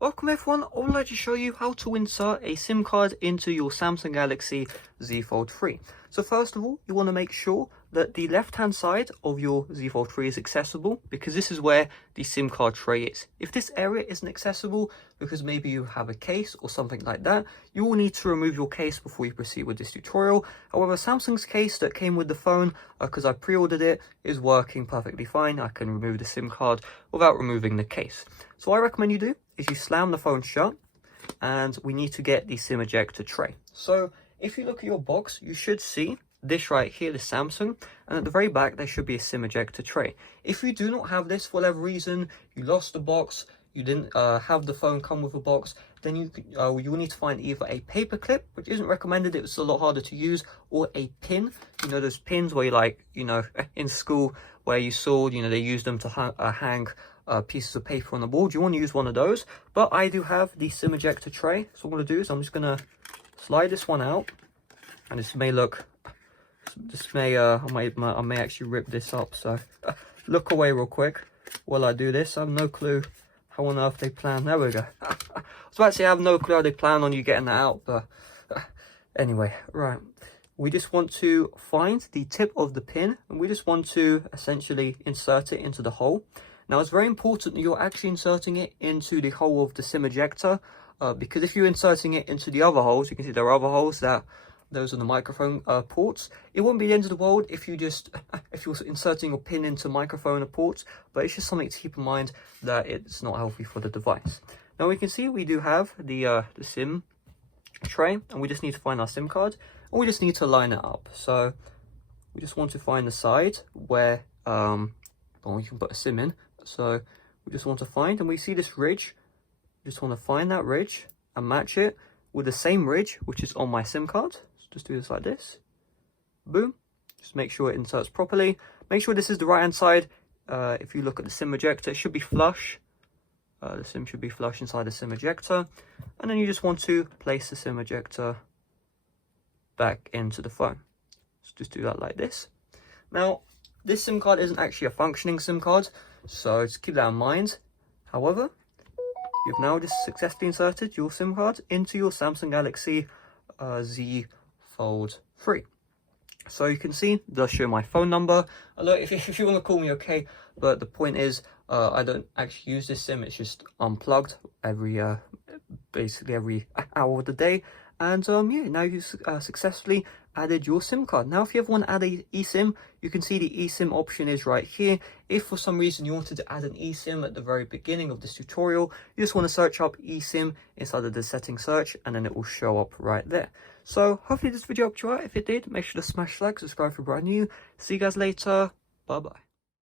Welcome everyone, I would like to show you how to insert a SIM card into your Samsung Galaxy Z Fold 3. So first of all, you want to make sure that the left hand side of your Z Fold 3 is accessible, because this is where the SIM card tray is. If this area isn't accessible because maybe you have a case or something like that, you will need to remove your case before you proceed with this tutorial. However, Samsung's case that came with the phone, because I pre-ordered it, is working perfectly fine. I can remove the SIM card without removing the case. So what I recommend you do is you slam the phone shut, and we need to get the SIM ejector tray. So if you look at your box, you should see this right here, the Samsung, and at the very back there should be a SIM ejector tray. If you do not have this for whatever reason, you lost the box, you didn't have the phone come with a box, then you will need to find either a paper clip, which isn't recommended, it's a lot harder to use, or a pin. You know those pins where you, like, you know, in school where you saw, you know, they use them to hang pieces of paper on the wall. You want to use one of those, but I do have the SIM ejector tray. So what I'm going to do is I'm just going to slide this one out, and this may look, I may actually rip this up, so look away real quick while I do this. I have no clue how on earth they plan. There we go. I was about to say I have no clue how they plan on you getting that out, but anyway, right. We just want to find the tip of the pin, and we just want to essentially insert it into the hole. Now, it's very important that you're actually inserting it into the hole of the SIM ejector, because if you're inserting it into the other holes, you can see there are other holes, those are the microphone ports. It won't be the end of the world if you're inserting your pin into microphone ports, but it's just something to keep in mind that it's not healthy for the device. Now we can see we do have the SIM tray, and we just need to find our SIM card, and we just need to line it up. So we just want to find the side where you can put a SIM in. So we just want to find, and we see this ridge. We just want to find that ridge and match it with the same ridge which is on my SIM card. So just do this like this. Boom. Just make sure it inserts properly. Make sure this is the right hand side. If you look at the SIM ejector, it should be flush. The SIM should be flush inside the SIM ejector. And then you just want to place the SIM ejector back into the phone. So just do that like this. Now, this SIM card isn't actually a functioning SIM card, so just keep that in mind. However, you've now just successfully inserted your SIM card into your Samsung Galaxy Z Fold 3. So you can see, it does show my phone number. Although if you want to call me, okay, but the point is, I don't actually use this SIM, it's just unplugged basically every hour of the day. And yeah, now you've successfully added your SIM card. Now, if you ever want to add a eSIM, you can see the eSIM option is right here. If for some reason you wanted to add an eSIM at the very beginning of this tutorial, you just want to search up eSIM inside of the settings search, and then it will show up right there. So hopefully this video helped you out. If it did, make sure to smash like, subscribe if you're brand new. See you guys later. Bye bye.